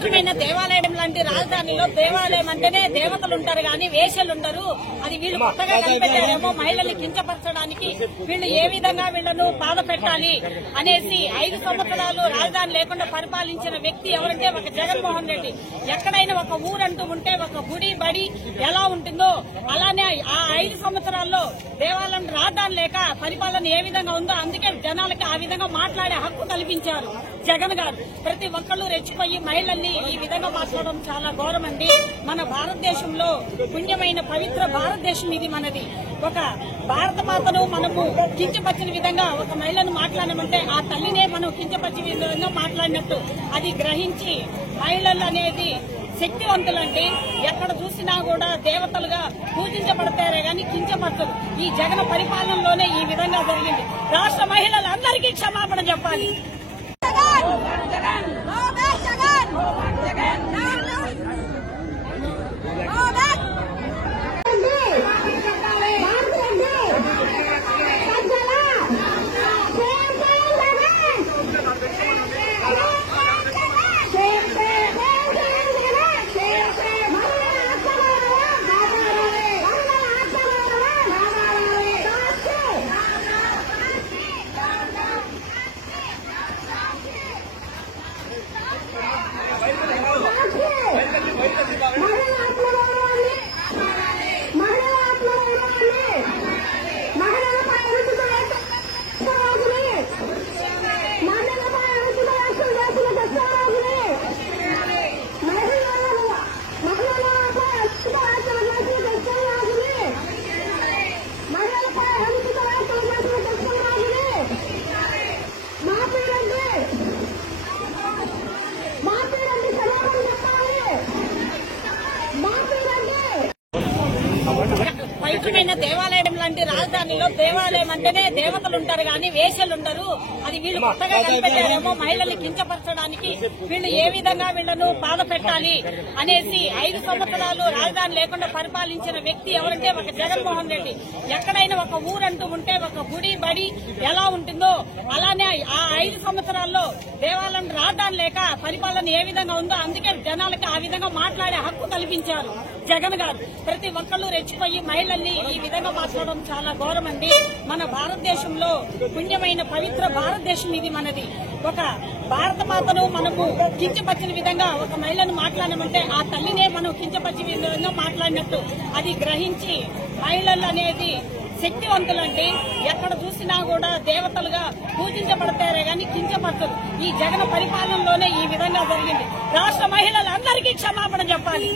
పవిత్రమైన దేవాలయం లాంటి రాజధానిలో దేవాలయం అంటేనే దేవతలు ఉంటారు గాని వేశ్యలు ఉండరు. అది వీళ్ళు కొత్తగా కనిపెట్టారేమో మహిళల్ని కించపరచడానికి. వీళ్ళు ఏ విధంగా వీళ్లను బాధ పెట్టాలి అనేసి 5 సంవత్సరాలు రాజధాని లేకుండా పరిపాలించిన వ్యక్తి ఎవరంటే ఒక జగన్మోహన్ రెడ్డి. ఎక్కడైనా ఒక ఊరంటూ ఉంటే ఒక గుడి బడి ఎలా ఉంటుందో అలానే ఆ 5 సంవత్సరాల్లో దేవాలయం రాజధాని లేక పరిపాలన ఏ విధంగా ఉందో అందుకే జనాలకి ఆ విధంగా మాట్లాడే హక్కు కల్పించారు జగన్ గారు. ప్రతి ఒక్కళ్ళు రెచ్చిపోయి మహిళల్ని ఈ విధంగా మాట్లాడడం చాలా ఘోరమండి. మన భారతదేశంలో పుణ్యమైన పవిత్ర భారతదేశం ఇది మనది. ఒక భారత మాతను మనము కించపరిచిన విధంగా ఒక మహిళను మాట్లాడమంటే ఆ తల్లినే మనం కించపరిచిన విధంగా మాట్లాడినట్టు. అది గ్రహించి మహిళలు అనేది శక్తివంతులండి. ఎక్కడ చూసినా కూడా దేవతలుగా పూజించబడతారే గాని కించపరచరు. ఈ జగన్ పరిపాలనలోనే ఈ విధంగా జరిగింది. రాష్ట్ర మహిళలందరికీ క్షమాపణ చెప్పాలి. పవిత్రమైన దేవాలయం లాంటి రాజధానిలో దేవాలయం అంటేనే దేవతలు ఉంటారు గాని వేశ్యలు ఉండరు. అది వీళ్ళు కొత్తగా కనిపెట్టారేమో మహిళల్ని కించపరచడానికి. వీళ్ళు ఏ విధంగా వీళ్లను బాధ పెట్టాలి అనేసి 5 సంవత్సరాలు రాజధాని లేకుండా పరిపాలించిన వ్యక్తి ఎవరంటే ఒక జగన్మోహన్ రెడ్డి. ఎక్కడైనా ఒక ఊరంటూ ఉంటే ఒక గుడి బడి ఎలా ఉంటుందో అలానే ఆ 5 సంవత్సరాల్లో దేవాలయం రాజధాని లేక పరిపాలన ఏ విధంగా ఉందో అందుకే జనాలకి ఆ విధంగా మాట్లాడే హక్కు కల్పించారు జగన్ గారు. ప్రతి ఒక్కళ్ళు రెచ్చిపోయి మహిళల్ని ఈ విధంగా మాట్లాడడం చాలా ఘోరమండి. మన భారతదేశంలో పుణ్యమైన పవిత్ర భారతదేశం ఇది మనది. ఒక భారత మాతను మనము కించపరిచిన విధంగా ఒక మహిళను మాట్లాడమంటే ఆ తల్లినే మనం కించపరిచిన విధంగా మాట్లాడినట్టు. అది గ్రహించి మహిళలు అనేది శక్తివంతులండి. ఎక్కడ చూసినా కూడా దేవతలుగా పూజించబడతారే గాని కించపరచరు. ఈ జగన్ పరిపాలనలోనే ఈ విధంగా జరిగింది. రాష్ట్ర మహిళలందరికీ క్షమాపణ చెప్పాలి.